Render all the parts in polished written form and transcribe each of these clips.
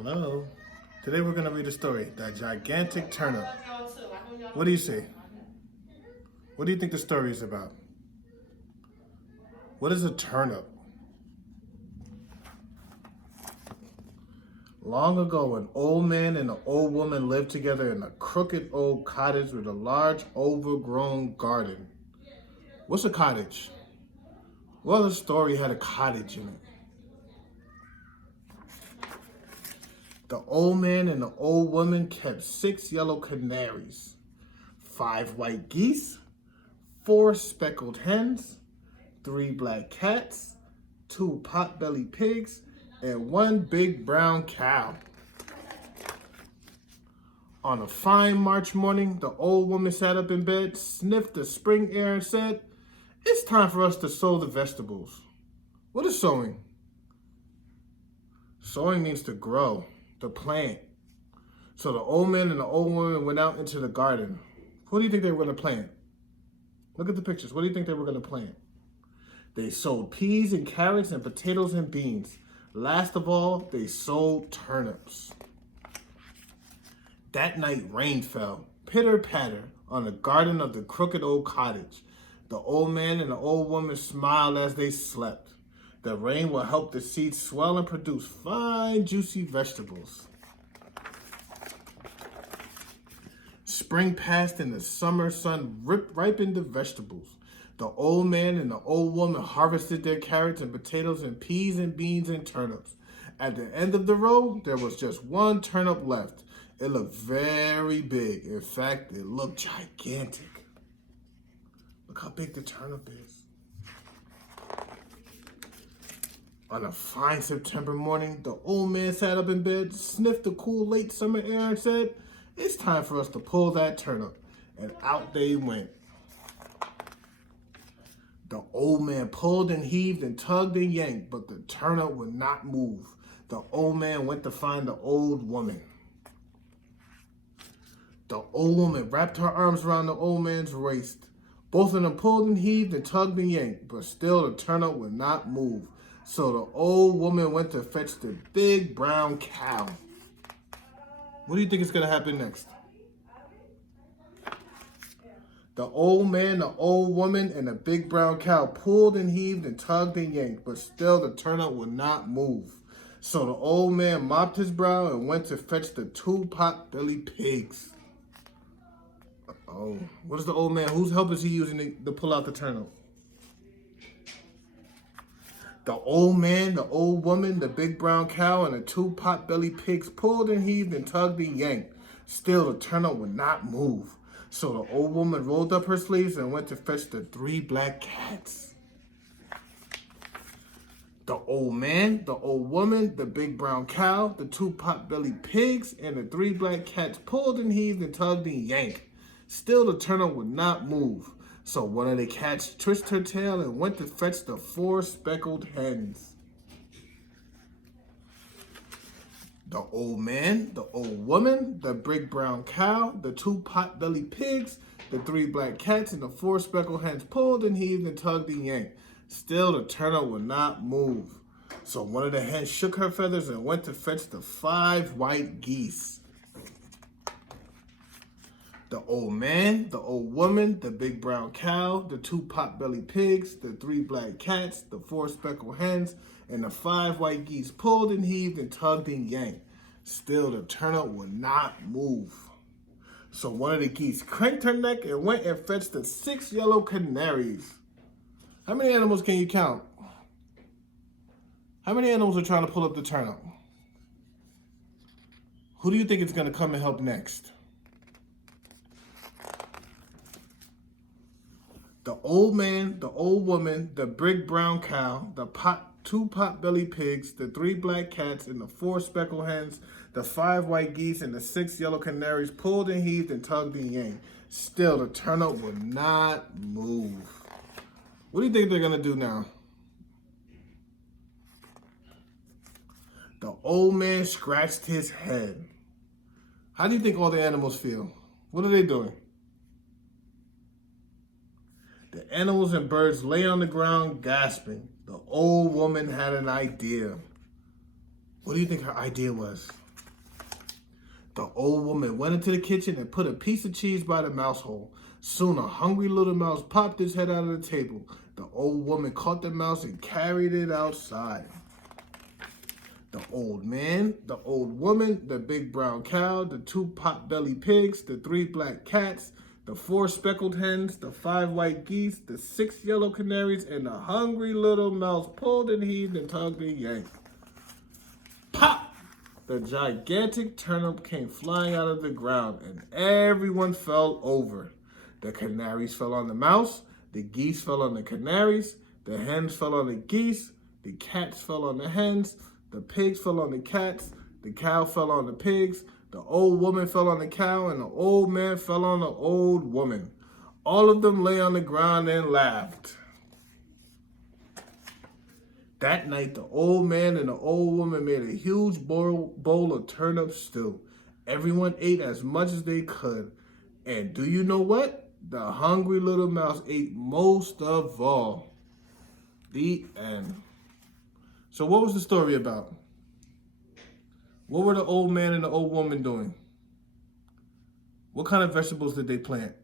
Hello. Today we're going to read a story, The Gigantic Turnip. What do you say? What do you think the story is about? What is a turnip? Long ago, an old man and an old woman lived together in a crooked old cottage with a large overgrown garden. What's a cottage? Well, the story had a cottage in it. The old man and the old woman kept 6 yellow canaries, 5 white geese, 4 speckled hens, 3 black cats, 2 pot-bellied pigs, and 1 big brown cow. On a fine March morning, the old woman sat up in bed, sniffed the spring air, and said, "It's time for us to sow the vegetables." What is sowing? Sowing means to grow, to plant. So the old man and the old woman went out into the garden. What do you think they were going to plant? Look at the pictures. What do you think they were going to plant? They sowed peas and carrots and potatoes and beans. Last of all, they sowed turnips. That night, rain fell, pitter-patter, on the garden of the crooked old cottage. The old man and the old woman smiled as they slept. The rain will help the seeds swell and produce fine, juicy vegetables. Spring passed and the summer sun ripened the vegetables. The old man and the old woman harvested their carrots and potatoes and peas and beans and turnips. At the end of the row, there was just 1 turnip left. It looked very big. In fact, it looked gigantic. Look how big the turnip is. On a fine September morning, the old man sat up in bed, sniffed the cool late summer air, and said, "It's time for us to pull that turnip." And out they went. The old man pulled and heaved and tugged and yanked, but the turnip would not move. The old man went to find the old woman. The old woman wrapped her arms around the old man's waist. Both of them pulled and heaved and tugged and yanked, but still the turnip would not move. So the old woman went to fetch the big brown cow. What do you think is going to happen next? The old man, the old woman, and the big brown cow pulled and heaved and tugged and yanked, but still the turnip would not move. So the old man mopped his brow and went to fetch the 2 pot-bellied pigs. Oh, what is the old man? Whose help is he using to pull out the turnip? The old man, the old woman, the big brown cow, and the 2 pot-bellied pigs pulled and heaved and tugged and yanked. Still, the turnip would not move. So the old woman rolled up her sleeves and went to fetch the 3 black cats. The old man, the old woman, the big brown cow, the 2 pot-bellied pigs, and the 3 black cats pulled and heaved and tugged and yanked. Still, the turnip would not move. So one of the cats twitched her tail and went to fetch the 4 speckled hens. The old man, the old woman, the big brown cow, the 2 pot-bellied pigs, the 3 black cats, and the 4 speckled hens pulled and heaved and tugged and yanked. Still, the turnip would not move. So one of the hens shook her feathers and went to fetch the 5 white geese. The old man, the old woman, the big brown cow, the 2 pot-bellied pigs, the 3 black cats, the 4 speckled hens, and the 5 white geese pulled and heaved and tugged and yanked. Still, the turnip would not move. So one of the geese cranked her neck and went and fetched the 6 yellow canaries. How many animals can you count? How many animals are trying to pull up the turnip? Who do you think is going to come and help next? The old man, the old woman, the big brown cow, the 2 pot-bellied pigs, the 3 black cats, and the 4 speckled hens, the 5 white geese, and the 6 yellow canaries pulled and heaved and tugged and yanked. Still, the turnip would not move. What do you think they're going to do now? The old man scratched his head. How do you think all the animals feel? What are they doing? The animals and birds lay on the ground gasping. The old woman had an idea. What do you think her idea was? The old woman went into the kitchen and put a piece of cheese by the mouse hole. Soon a hungry little mouse popped his head out of the table. The old woman caught the mouse and carried it outside. The old man, the old woman, the big brown cow, the 2 pot-bellied pigs, the 3 black cats, the 4 speckled hens, the 5 white geese, the 6 yellow canaries, and the hungry little mouse pulled and heaved and tugged and yanked. Pop! The gigantic turnip came flying out of the ground, and everyone fell over. The canaries fell on the mouse, the geese fell on the canaries, the hens fell on the geese, the cats fell on the hens, the pigs fell on the cats, the cow fell on the pigs, the old woman fell on the cow, and the old man fell on the old woman. All of them lay on the ground and laughed. That night, the old man and the old woman made a huge bowl of turnip stew. Everyone ate as much as they could. And do you know what? The hungry little mouse ate most of all. The end. So what was the story about? What were the old man and the old woman doing? What kind of vegetables did they plant?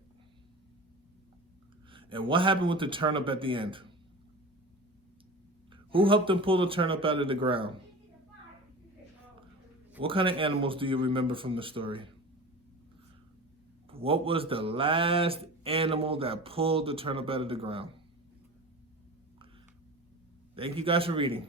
And what happened with the turnip at the end? Who helped them pull the turnip out of the ground? What kind of animals do you remember from the story? What was the last animal that pulled the turnip out of the ground? Thank you guys for reading.